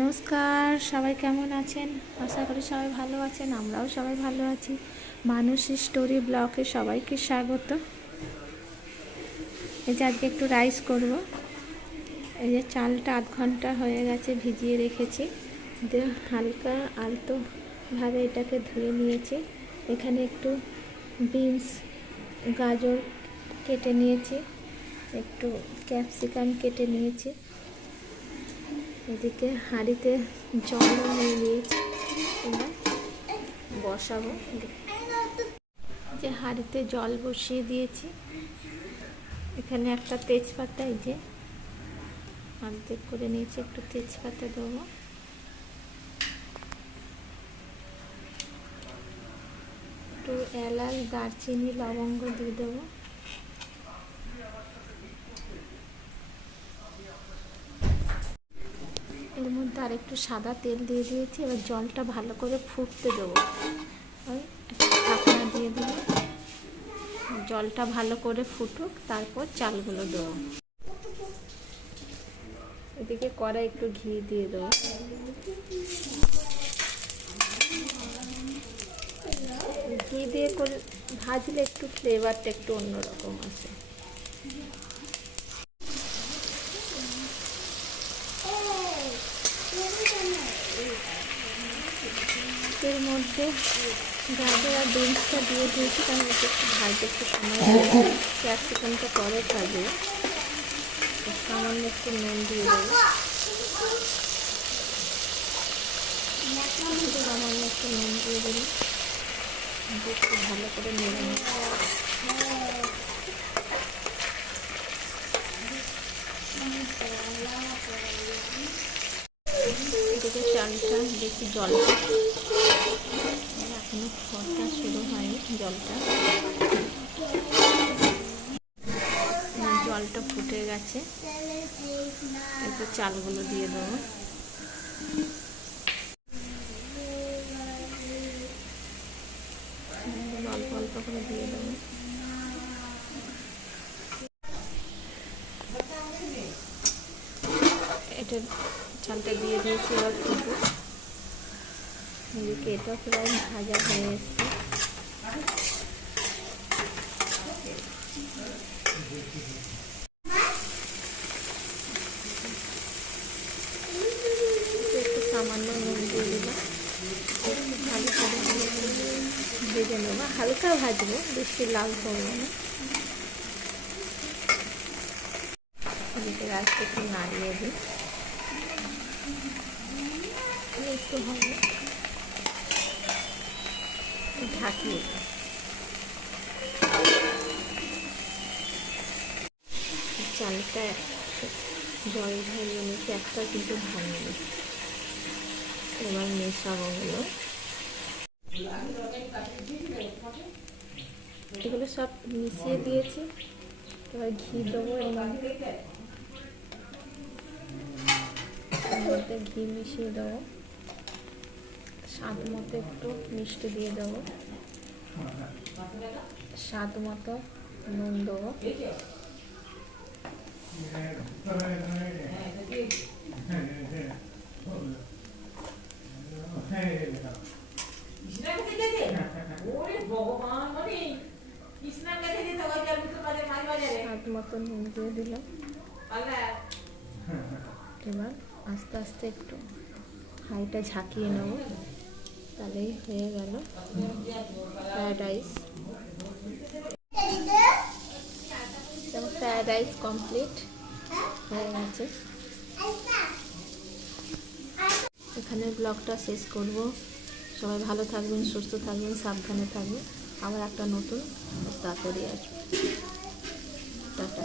নমস্কার, সবাই কেমন আছেন? আশা করি সবাই ভালো আছেন। আমরাও সবাই ভালো আছি। মানুষী স্টোরি ব্লগে সবাইকে স্বাগত। এই যে আজকে একটু রাইস করব। এই যে চালটা আধ ঘন্টা হয়ে গেছে ভিজিয়ে রেখেছি, দিয়ে হালকা আলতোভাবে এটাকে ধুয়ে নিয়েছি। এখানে একটু বিনস, গাজর কেটে নিয়েছি, একটু ক্যাপসিকাম কেটে নিয়েছি। এদিকে হাঁড়িতে জলও নিয়ে নিয়েছি, এবার বসাবো। যে হাঁড়িতে জল বসিয়ে দিয়েছি, এখানে একটা তেজপাতা, এই যে অর্ধেক করে নিয়েছি, একটু তেজপাতা দেবো। একটু এলাচ, দারচিনি, লবঙ্গ দিয়ে দেবো। এর মধ্যে আর একটু সাদা তেল দিয়ে দিয়েছি। এবার জলটা ভালো করে ফুটতে দেবো। ওই ঢাকনা দিয়ে দেবো, জলটা ভালো করে ফুটুক, তারপর চালগুলো দেবো। এদিকে কড়াই একটু ঘি দিয়ে দেবো। ঘি দিয়ে করে ভাজলে একটু ফ্লেভারটা একটু অন্যরকম আসে। এর মধ্যে গাজর আর বিনসটা দিয়ে দিয়েছি, কারণ এটা একটু ভাজতে একটু সময় লাগে। ক্যাপসিকামটা পরে ভাজবে। সামান্য একটু নুন দিয়ে দেবো, সামান্য একটু নুন দিয়ে দেবো, একটু ভালো করে নেড়ে নেব। এদিকে চালটা দেখি জলটা এখনো ফোটা শুরু হয়নি। জলটা ফুটে গেছে, একটু চালগুলো দিয়ে দেবো। অল্প অল্প করে দিয়ে দেবো। এটা চালটা দিয়ে দিয়েছি, এবার ফুটুক। এদিকে এটা প্রায় ভাজা হয়ে এসছে। একটু সামান্য নুন দিয়ে দিলাম, ভালো করে ভেজে নেবো। হালকা ভাজবো, বেশি লাল করবো না। এদিকে রাইসটা একটু নাড়িয়ে দিই, একটু হবে, ঢাকিয়ে দিই। চালটা জল ঝরিয়ে নিয়েছি, একটা কিন্তু ভাঙিনি। এবার মেশাবো হলো, এগুলো সব মিশিয়ে দিয়েছি। এবার ঘি দেবো, এর মধ্যে ঘি মিশিয়ে দেবো। স্বাদ মতো একটু মিষ্টি দিয়ে দেবো, স্বাদ মতো নুন দেবো। স্বাদ মতো নুন দিয়ে দিলাম। এবার আস্তে আস্তে একটু হাঁড়িটা ঝাঁকিয়ে নেব, তাহলেই হয়ে গেল fried rice. Fried rice complete হয়ে গেছে। এখানে ব্লগটা শেষ করব। সবাই ভালো থাকবেন, সুস্থ থাকবেন, সাবধানে থাকবেন। আবার একটা নতুন তাড়াতাড়ি আসবে। টাটা।